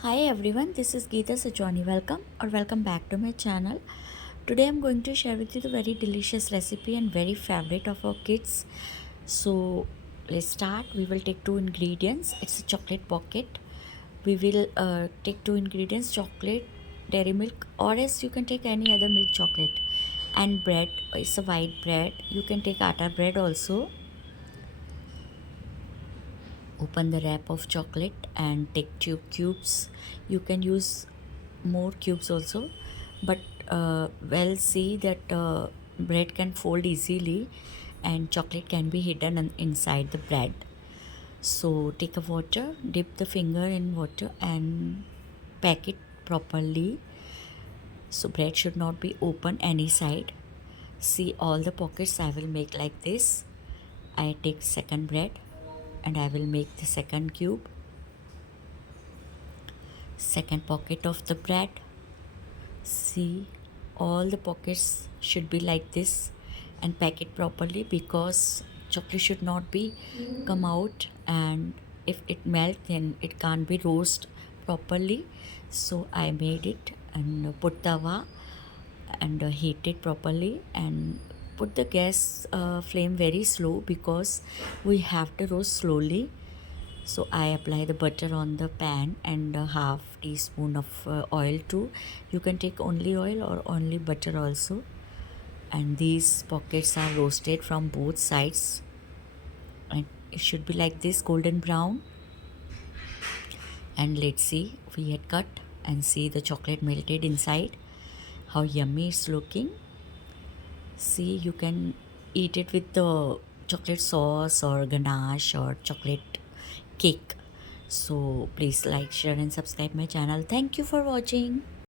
Hi everyone, this is Geeta Sajwani. Welcome back to my channel. Today I'm going to share with you the very delicious recipe and very favorite of our kids. So let's start. We will take two ingredients. It's a chocolate pocket. We will take two ingredients: chocolate, dairy milk, or else you can take any other milk chocolate, and bread. It's a white bread. You can take atta bread also. Open the wrap of chocolate and take two cubes. You can use more cubes also, but well, see that bread can fold easily and chocolate can be hidden inside the bread. So take a water, dip the finger in water and pack it properly. So bread should not be open any side. See, all the pockets I will make like this. I take second bread and I will make the second cube, second pocket of the bread. See, all the pockets should be like this and pack it properly, because chocolate should not be come out, and if it melt then it can't be roast properly. So I made it and put tawa and heat it properly and put the gas flame very slow, because we have to roast slowly. So I apply the butter on the pan and a half teaspoon of oil too. You can take only oil or only butter also. And these pockets are roasted from both sides, and it should be like this, golden brown. And let's see, we had cut and see the chocolate melted inside. How yummy it's looking. See, you can eat it with the chocolate sauce or ganache or chocolate cake. So please like, share and subscribe my channel. Thank you for watching.